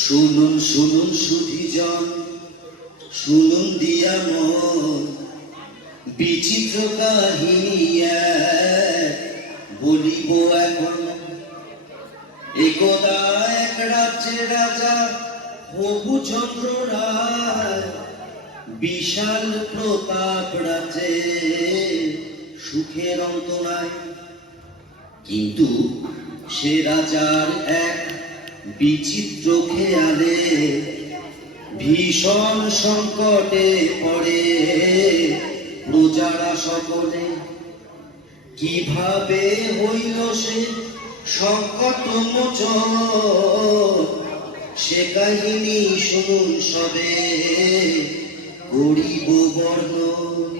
শুনুন শুনুন সুধীজন, শুনুন দিয়া মন, বিচিত্র কাহিনী এক বলিব এখন। একদা এক রাজ্যে রাজা হবুচন্দ্র রায়, বিশাল প্রতাপ রাজ্যে সুখের অন্ত নাই। কিন্তু সে রাজার এক বিচিত্র খেয়ালে ভীষণ সংকটে পড়ে প্রজারা সকলে। কিভাবে হইল সে সংকট মোচন, সে কাহিনী শুনুন সবে করিব বর্ণন।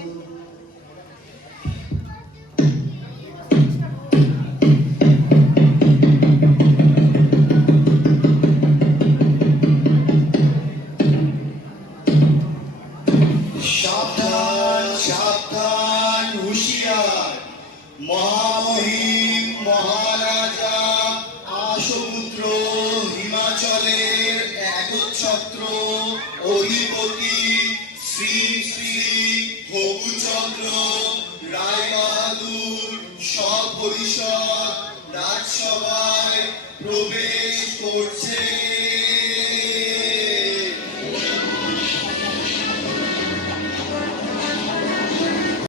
সাবধান সাবধান হুঁশিয়ার, মহামহিম মহারাজা আশপুত্র হিমাচলের একচ্ছত্র অধিপতি শ্রী শ্রী হবুচন্দ্র রায় বাহাদুর সপরিষদ রাজসভায় প্রবেশ করছে।